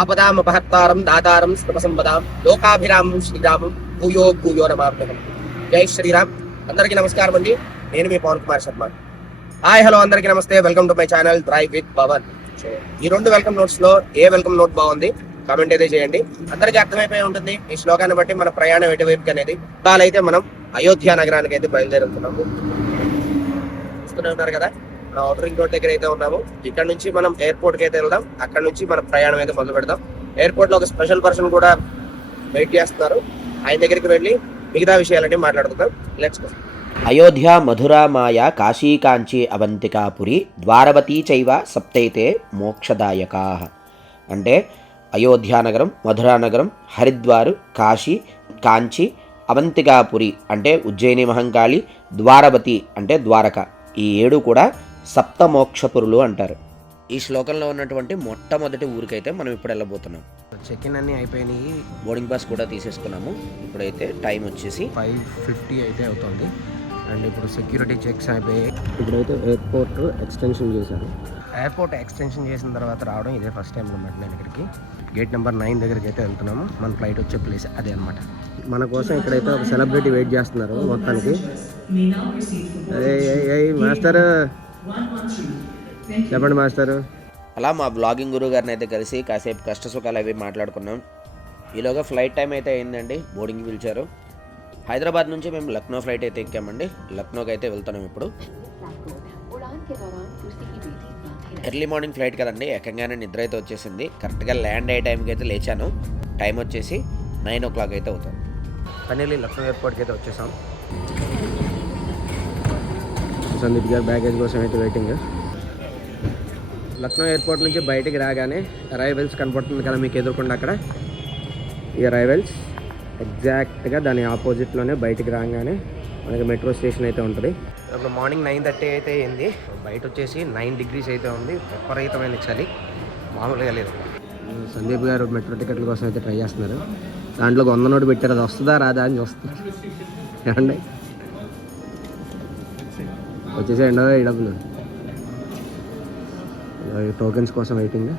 ఆపదామపహర్తారం దాతారం సర్వసంపదాం లోకాభిరామం శ్రీరామం భూయో భూయో నమామ్యహం. జై శ్రీరామ్. అందరికీ నమస్కారం అండి. నేను మీ పవన్ కుమార్ శర్మ. హాయ్ హలో అందరికీ నమస్తే. Welcome to my channel drive with Pavan. So ఈ 2 వెల్కమ్ నోట్స్ లో ఏ వెల్కమ్ నోట్ బాగుంది కామెంట్ అయితే చేయండి. అందరికీ అర్థమైపోయి ఉంటుంది ఈ శ్లోకాన్ని బట్టి మన ప్రయాణం ఎటువైపు అనేది. అయితే మనం అయోధ్య నగరానికి అయితే బయలుదేరుతున్నాము. చూస్తూనే ఉన్నారు కదా, మన అవుటర్ రింగ్ రోడ్ దగ్గర అయితే ఉన్నాము. ఇక్కడ నుంచి మనం ఎయిర్పోర్ట్ కి అయితే వెళ్దాం. అక్కడ నుంచి మన ప్రయాణం అయితే మొదలు పెడదాం. ఎయిర్పోర్ట్ లో ఒక స్పెషల్ పర్సన్ కూడా వెయిట్ చేస్తున్నారు. ఆయన దగ్గరికి వెళ్ళి మిగతా విషయాలన్నీ మాట్లాడుకుందాం. Let's go. అయోధ్య, మధుర, మాయ, కాశీ, కాంచి, అవంతికాపురి, ద్వారవతీ చైవ సప్తైతే మోక్షదాయకా. అంటే అయోధ్యానగరం, మధురానగరం, హరిద్వారు, కాశీ, కాంచి, అవంతికాపురి అంటే ఉజ్జయిని మహంకాళి, ద్వారవతి అంటే ద్వారక. ఈ 7 కూడా సప్తమోక్షపురులు అంటారు. ఈ శ్లోకంలో ఉన్నటువంటి మొట్టమొదటి ఊరికైతే మనం ఇప్పుడు వెళ్ళబోతున్నాం. చెక్ ఇన్ అన్నీ అయిపోయినాయి. బోర్డింగ్ పాస్ కూడా తీసేసుకున్నాము. ఇప్పుడైతే టైం వచ్చేసి 5:50 అయితే అవుతుంది. అండ్ ఇప్పుడు సెక్యూరిటీ చెక్స్ అయిపోయాయి. ఇప్పుడైతే ఎయిర్పోర్ట్ ఎక్స్టెన్షన్ చేశారు. ఎయిర్పోర్ట్ ఎక్స్టెన్షన్ చేసిన తర్వాత రావడం ఇదే ఫస్ట్ టైం అనమాట. నేను ఇక్కడికి గేట్ నెంబర్ 9 దగ్గరికి అయితే వెళ్తున్నాము. మన ఫ్లైట్ వచ్చే ప్లేస్ అదే అనమాట. మన కోసం ఇక్కడైతే ఒక సెలబ్రిటీ వెయిట్ చేస్తున్నారు మొత్తానికి. మాస్టర్ చెప్పండి మాస్టర్. అలా మా బ్లాగింగ్ గురువు గారిని అయితే కలిసి కాసేపు కష్ట సుఖాలు అవి మాట్లాడుకున్నాం. ఈలోగా ఫ్లైట్ టైం అయితే అయిందండి. బోర్డింగ్ పిలిచారు. హైదరాబాద్ నుంచి మేము లక్నో ఫ్లైట్ అయితే ఎక్కామండి. లక్నోకి అయితే వెళ్తున్నాం ఇప్పుడు. ఎర్లీ మార్నింగ్ ఫ్లైట్ కదండి, ఏకంగానే నిద్ర అయితే వచ్చేసింది. కరెక్ట్గా ల్యాండ్ అయ్యే టైంకి అయితే లేచాను. టైం వచ్చేసి 9 o'clock అయితే అవుతుంది. ఫైనల్లీ లక్నో ఎయిర్పోర్ట్కి అయితే వచ్చేసాం. సందీప్ గారు బ్యాగేజ్ కోసం అయితే వెయిటింగ్. లక్నో ఎయిర్పోర్ట్ నుంచి బయటికి రాగానే అరైవల్స్ కనపడుతుంది కదా మీకు ఎదుర్కొండ. అక్కడ ఈ అరైవల్స్ ఎగ్జాక్ట్గా దాని ఆపోజిట్లోనే బయటికి రాగానే మనకి మెట్రో స్టేషన్ అయితే ఉంటుంది. ఇప్పుడు మార్నింగ్ 9:30 అయితే అయింది. బయట వచ్చేసి 9 degrees అయితే ఉంది. విపరీతమైన చలి, మామూలుగా లేదు. సందీప్ గారు మెట్రో టికెట్ల కోసం అయితే ట్రై చేస్తున్నారు. దాంట్లో 100 నోటు పెట్టారు. అది వస్తుందా రాదా అని చూస్తున్నారు. ఏమండి వచ్చేసేయండి ఈ డబ్బులు. టోకెన్స్ కోసం వెయిటింగ్.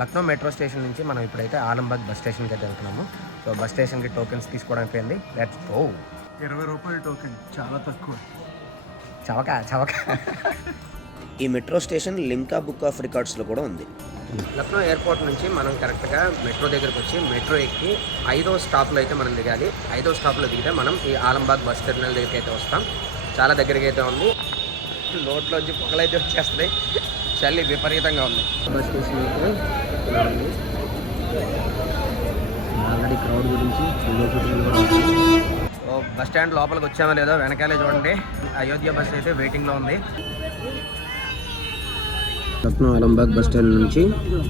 లక్నో మెట్రో స్టేషన్ నుంచి మనం ఇప్పుడైతే ఆలంబాగ్ బస్ స్టేషన్కి అయితే వెళ్తున్నాము. సో బస్ స్టేషన్కి టోకెన్స్ తీసుకోవడం అయిపోయింది. Let's go. 20 రూపాయలు టోకెన్, చాలా తక్కువ. చవక. ఈ metro station Limca book of రికార్డ్స్లో కూడా ఉంది. లక్నో ఎయిర్పోర్ట్ నుంచి మనం కరెక్ట్గా మెట్రో దగ్గరకు వచ్చి మెట్రో ఎక్కి 5వ స్టాప్లో అయితే మనం దిగాలి. 5వ స్టాప్లో దిగితే మనం ఈ ఆలంబాగ్ బస్ టెర్మినల్ దగ్గరికి అయితే వస్తాం. చాలా దగ్గరికి అయితే ఉంది. నోట్లోంచి పొగలైతే వచ్చేస్తుంది. చలి విపరీతంగా ఉంది. బస్ స్టేషన్ అయితే ఇలా ఉంది. ఆల్రెడీ క్రౌడ్ గురించి బస్ స్టాండ్ లోపలికి వచ్చామో లేదో వెనకాలే చూడండి. అయోధ్య బస్ అయితే వెయిటింగ్లో ఉంది. లక్నో ఆలంబాగ్ బస్ స్టాండ్ నుంచి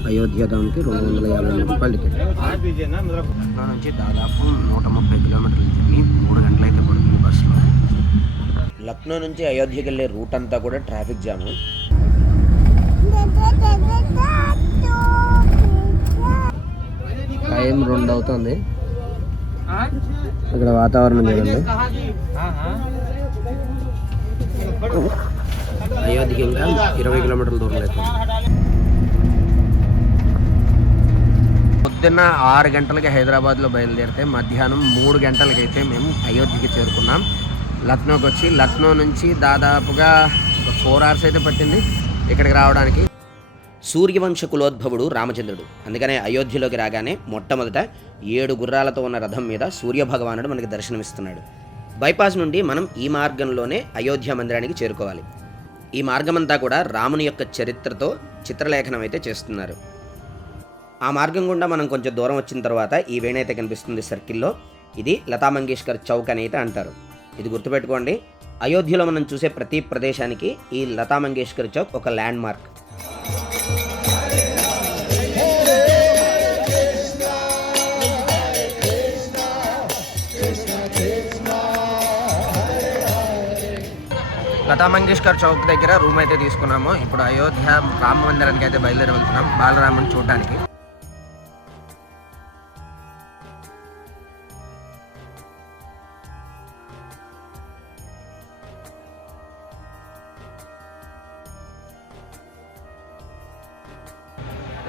అయోధ్య ధామ్కి 250 రూపాయలు టికెట్. లక్నో నుంచి దాదాపు 130 కిలోమీటర్లు జర్నీ, 3 గంటలు అయితే పడుతుంది బస్సులో. లక్నో నుంచి అయోధ్యకి వెళ్ళే రూట్ అంతా కూడా ట్రాఫిక్ జాము. టైం 2 అవుతుంది. ఇక్కడ వాతావరణం చూడండి. అయోధ్యకి ఇంకా 20 కిలోమీటర్ల దూరం అవుతుంది. పొద్దున్న 6 గంటలకి హైదరాబాద్లో బయలుదేరితే మధ్యాహ్నం 3 గంటలకైతే మేము అయోధ్యకి చేరుకున్నాం. లక్నోకి వచ్చి లక్నో నుంచి దాదాపుగా 4 hours అయితే పట్టింది ఇక్కడికి రావడానికి. సూర్యవంశ కులోద్భవుడు రామచంద్రుడు. అందుకనే అయోధ్యలోకి రాగానే మొట్టమొదట 7 గుర్రాలతో ఉన్న రథం మీద సూర్యభగవానుడు మనకి దర్శనమిస్తున్నాడు. బైపాస్ నుండి మనం ఈ మార్గంలోనే అయోధ్య మందిరానికి చేరుకోవాలి. ఈ మార్గమంతా కూడా రాముని యొక్క చరిత్రతో చిత్రలేఖనం అయితే చేస్తున్నారు. ఆ మార్గం గుండా మనం కొంచెం దూరం వచ్చిన తర్వాత ఈ వేణైతే కనిపిస్తుంది సర్కిల్లో. ఇది లతా మంగేష్కర్ చౌక్ అని అయితే అంటారు. ఇది గుర్తుపెట్టుకోండి. అయోధ్యలో మనం చూసే ప్రతి ప్రదేశానికి ఈ లతా మంగేష్కర్ చౌక్ ఒక ల్యాండ్ మార్క్. లతా మంగేష్కర్ చౌక్ దగ్గర రూమ్ అయితే తీసుకున్నాము. ఇప్పుడు అయోధ్య రామ మందిరానికి అయితే బయలుదేరి వెళ్తున్నాం బాలరాముని చూడడానికి.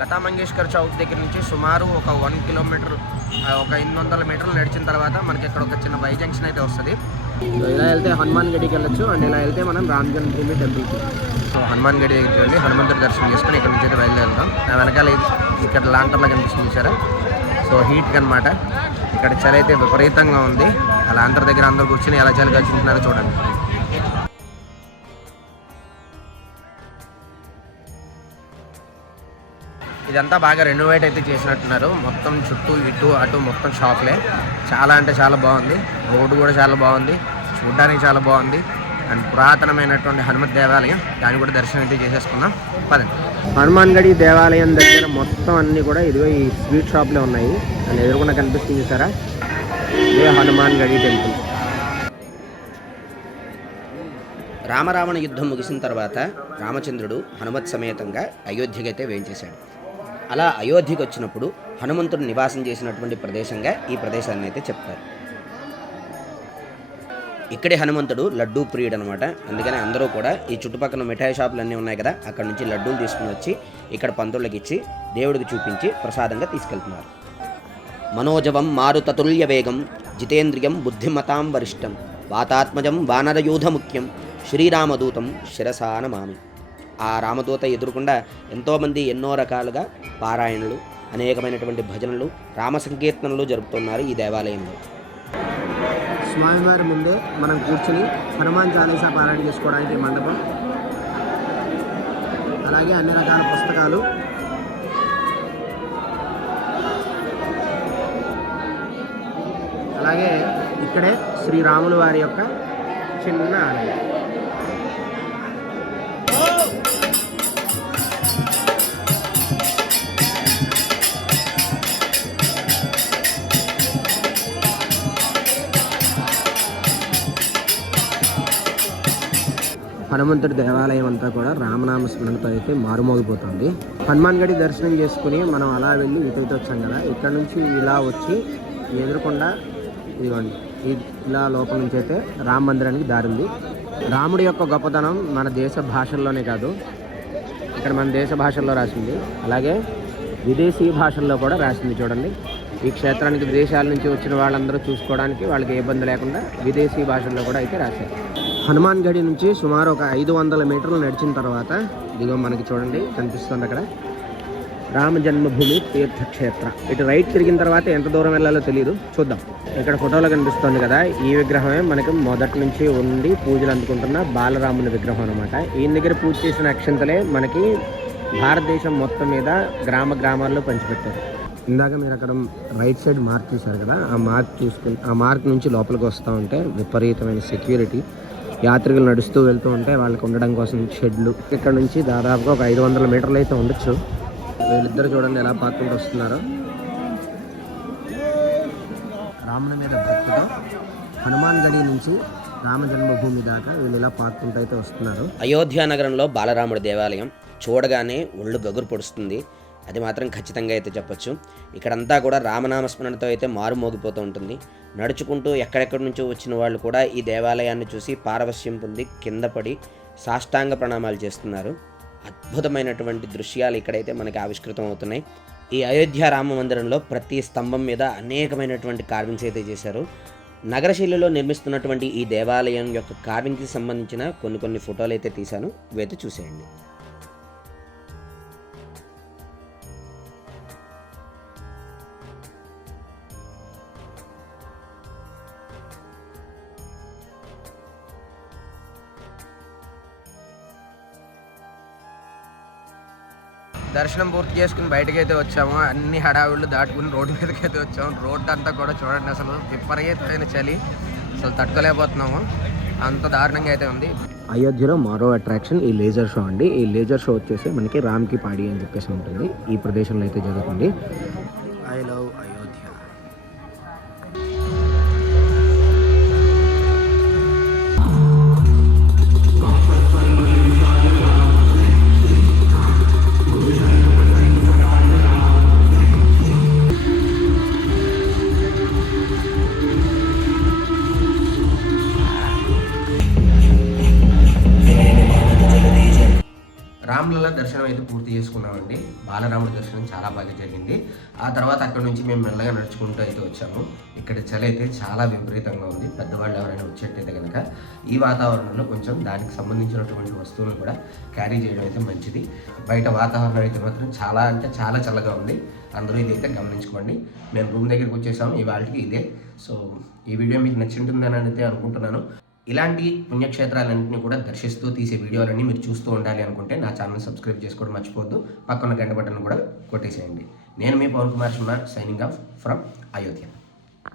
లతా మంగేష్కర్ చౌక్ దగ్గర నుంచి సుమారు ఒక 1 కిలోమీటర్, ఒక 800 మీటర్లు నడిచిన తర్వాత మనకి ఇక్కడ ఒక చిన్న బై జంక్షన్ అయితే వస్తుంది. సో ఇలా వెళ్తే హనుమాన్ గడికి వెళ్ళొచ్చు, అండ్ ఇలా వెళ్తే మనం రామ్ జన్మభూమి టెంపుల్కి. సో హనుమాన్ గడి దగ్గరికి వెళ్ళి హనుమంతుడి దర్శనం చేసుకుని ఇక్కడ నుంచి అయితే బయలుదేరుతాం. నా వెనకాల ఇక్కడ లాంటర్లా కనిపిస్తుంది సార్. సో హీట్ అనమాట, ఇక్కడ చలి అయితే విపరీతంగా ఉంది. ఆ లాంటర్ దగ్గర అందరూ కూర్చొని ఎలా చలి కలుచుకుంటున్నారో చూడండి. ఇదంతా బాగా రెనోవేట్ అయితే చేసినట్టున్నారు. మొత్తం చుట్టూ ఇటు అటు మొత్తం షాప్లే. చాలా అంటే చాలా బాగుంది. రోడ్డు కూడా చాలా బాగుంది, చూడడానికి చాలా బాగుంది. అండ్ పురాతనమైనటువంటి హనుమత్ దేవాలయం, దాన్ని కూడా దర్శనం అయితే చేసేసుకున్నాం. పదండి. హనుమాన్ గడి దేవాలయం దగ్గర మొత్తం అన్నీ కూడా ఇదిగో ఈ స్వీట్ షాప్లే ఉన్నాయి. అండ్ ఎదురుకుండా కనిపిస్తుంది సారా, ఇదే హనుమాన్ గడి టెంపుల్. రామరావణ యుద్ధం ముగిసిన తర్వాత రామచంద్రుడు హనుమత్ సమేతంగా అయోధ్యకైతే వేయించేశాడు. అలా అయోధ్యకు వచ్చినప్పుడు హనుమంతుడు నివాసం చేసినటువంటి ప్రదేశంగా ఈ ప్రదేశాన్ని అయితే చెప్తారు. ఇక్కడే హనుమంతుడు లడ్డూ ప్రియుడు అనమాట. అందుకని అందరూ కూడా ఈ చుట్టుపక్కల మిఠాయి షాపులు అన్నీ ఉన్నాయి కదా, అక్కడ నుంచి లడ్డూలు తీసుకుని వచ్చి ఇక్కడ పంతులకి ఇచ్చి దేవుడికి చూపించి ప్రసాదంగా తీసుకెళ్తున్నారు. మనోజవం మారుతతుల్య వేగం జితేంద్రియం బుద్ధిమతాం వరిష్టం వాతాత్మజం వానరయూధ ముఖ్యం శ్రీరామదూతం శిరసా నమామి. ఆ రామదూత ఎదురుకుండా ఎంతోమంది ఎన్నో రకాలుగా పారాయణలు, అనేకమైనటువంటి భజనలు, రామ సంకీర్తనలు జరుపుతున్నారు ఈ దేవాలయంలో. స్వామివారి ముందే మనం కూర్చుని హనుమాన్ చాలీసా పారాయణ చేసుకోవడానికి మండపం, అలాగే అన్ని రకాల పుస్తకాలు, అలాగే ఇక్కడే శ్రీరాములు వారి యొక్క చిన్న ఆలయం. హనుమంతుడి దేవాలయం అంతా కూడా రామనామ స్మరణతో అయితే మారుమోగిపోతుంది. హనుమాన్ గడి దర్శనం చేసుకుని మనం అలా వెళ్ళి ఇటైతే వచ్చాం కదా, ఇక్కడ నుంచి ఇలా వచ్చి ఎదురుకుండా ఇదిగోండి ఇలా లోపల నుంచి అయితే రామ మందిరానికి దారింది. రాముడి యొక్క గొప్పతనం మన దేశ భాషల్లోనే కాదు, ఇక్కడ మన దేశ భాషల్లో రాసింది, అలాగే విదేశీ భాషల్లో కూడా రాసింది. చూడండి, ఈ క్షేత్రానికి విదేశాల నుంచి వచ్చిన వాళ్ళందరూ చూసుకోవడానికి వాళ్ళకి ఇబ్బంది లేకుండా విదేశీ భాషల్లో కూడా అయితే రాశారు. హనుమాన్ గడి నుంచి సుమారు ఒక 500 మీటర్లు నడిచిన తర్వాత ఇదిగో మనకి చూడండి కనిపిస్తుంది అక్కడ రామ జన్మభూమి తీర్థక్షేత్ర. ఇటు రైట్ తిరిగిన తర్వాత ఎంత దూరం వెళ్ళాలో తెలియదు, చూద్దాం. ఇక్కడ ఫోటోలో కనిపిస్తుంది కదా, ఈ విగ్రహమే మనకి మొదటి నుంచి ఉండి పూజలు అందుకుంటున్న బాలరాముని విగ్రహం అనమాట. ఈయన దగ్గర పూజ చేసిన అక్షంతలే మనకి భారతదేశం మొత్తం మీద గ్రామ గ్రామాల్లో పంచిపెట్టారు. ఇందాక మీరు అక్కడ రైట్ సైడ్ మార్క్ చూశారు కదా, ఆ మార్క్ చూసుకుని ఆ మార్క్ నుంచి లోపలికి వస్తూ ఉంటే విపరీతమైన సెక్యూరిటీ. యాత్రికులు నడుస్తూ వెళ్తూ ఉంటే వాళ్ళకి ఉండడం కోసం షెడ్లు. ఇక్కడ నుంచి దాదాపుగా ఒక 500 మీటర్లు అయితే ఉండొచ్చు. వీళ్ళిద్దరు చూడండి ఎలా పాక్కుంటూ వస్తున్నారో. రాముని మీద భక్తితో హనుమాన్ గడి నుంచి రామ జన్మభూమి దాకా వీళ్ళు ఇలా పాక్కుంటూ అయితే వస్తున్నారు. అయోధ్య నగరంలో బాలరాముడి దేవాలయం చూడగానే ఒళ్ళు గగురు పొడుస్తుంది, అది మాత్రం ఖచ్చితంగా అయితే చెప్పొచ్చు. ఇక్కడంతా కూడా రామనామస్మరణతో అయితే మారుమోగిపోతూ ఉంటుంది. నడుచుకుంటూ ఎక్కడెక్కడి నుంచో వచ్చిన వాళ్ళు కూడా ఈ దేవాలయాన్ని చూసి పారవశ్యం పొంది కింద పడి సాష్టాంగ ప్రణామాలు చేస్తున్నారు. అద్భుతమైనటువంటి దృశ్యాలు ఇక్కడైతే మనకి ఆవిష్కృతం అవుతున్నాయి. ఈ అయోధ్య రామ మందిరంలో ప్రతి స్తంభం మీద అనేకమైనటువంటి కార్వింగ్స్ అయితే చేశారు. నగరశైలిలో నిర్మిస్తున్నటువంటి ఈ దేవాలయం యొక్క కార్వింగ్కి సంబంధించిన కొన్ని ఫోటోలు అయితే తీశాను, ఇవైతే చూసేయండి. దర్శనం పూర్తి చేసుకుని బయటకు అయితే వచ్చాము. అన్ని హడావిళ్ళు దాటుకుని రోడ్డు మీదకి అయితే వచ్చాము. రోడ్డు అంతా కూడా చూడండి, అసలు విపరీతమైన చలి, అసలు తట్టుకోలేకపోతున్నాము, అంత దారుణంగా అయితే ఉంది. అయోధ్యలో మరో అట్రాక్షన్ ఈ లేజర్ షో అండి. ఈ లేజర్ షో వచ్చేసి మనకి రామ్కి పాడి అని చెప్పేసి ఉంటుంది. ఈ ప్రదేశంలో అయితే జరుగుతుంది. I love Ayodhya. రాములల దర్శనం అయితే పూర్తి చేసుకున్నామండి. బాలరాముడి దర్శనం చాలా బాగా జరిగింది. ఆ తర్వాత అక్కడ నుంచి మేము మెల్లగా నడుచుకుంటూ అయితే వచ్చాము. ఇక్కడ చలి అయితే చాలా విపరీతంగా ఉంది. పెద్దవాళ్ళు ఎవరైనా వచ్చేటైతే కనుక ఈ వాతావరణంలో కొంచెం దానికి సంబంధించినటువంటి వస్తువులను కూడా క్యారీ చేయడం అయితే మంచిది. బయట వాతావరణం అయితే మాత్రం చాలా అంటే చాలా చల్లగా ఉంది. అందరూ ఇదైతే గమనించుకోండి. మేము రూమ్ దగ్గరికి వచ్చేసాము. ఇవాళకి ఇదే. సో ఈ వీడియో మీకు నచ్చింటుందని అయితే అనుకుంటున్నాను. ఇలాంటి పుణ్యక్షేత్రాలన్నింటినీ కూడా దర్శిస్తూ తీసే వీడియోలన్నీ మీరు చూస్తూ ఉండాలి అనుకుంటే నా ఛానల్ సబ్స్క్రైబ్ చేసుకోవడం మర్చిపోవద్దు. పక్కన గంట బటన్ కూడా కొట్టేసేయండి. నేను మీ Pavan Kumar Sharma, signing off from Ayodhya.